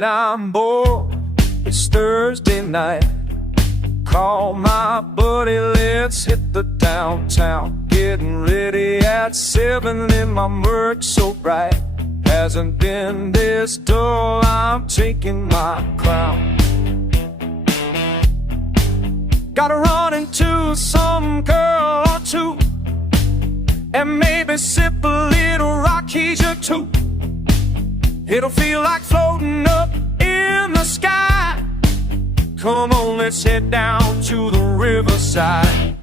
Tonight I'm bored, it's Thursday night. Call my buddy, let's hit the downtown. Getting ready at 7 in my Merc so bright. Hasn't been this dull, I'm taking my crown. Gotta run into some girl or two, and maybe sip a little rakija too. It'll feel like floating up in the sky. Come on, let's head down to the riverside.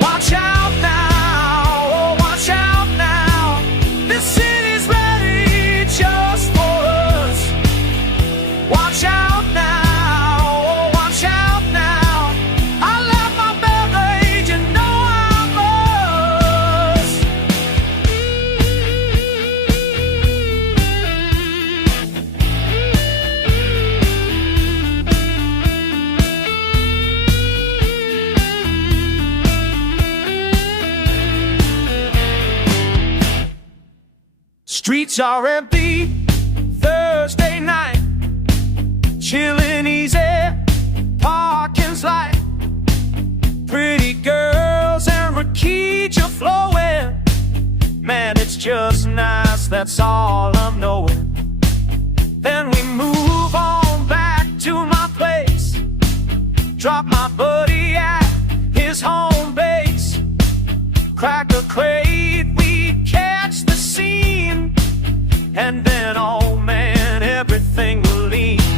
Watch out now, oh watch out now. This city's ready just for us. Watch out now, oh watch out now. I left my Belgrade, you know I must. Streets are empty, Thursday night. Chillin' easy, parking's light. Pretty girls and rakija flowing. Man, it's just nice, that's all I'm knowing. Then we move on back to my place. Drop my buddy at his home base. Crack a crate, we catch the scene. And then, oh man, everything will leave.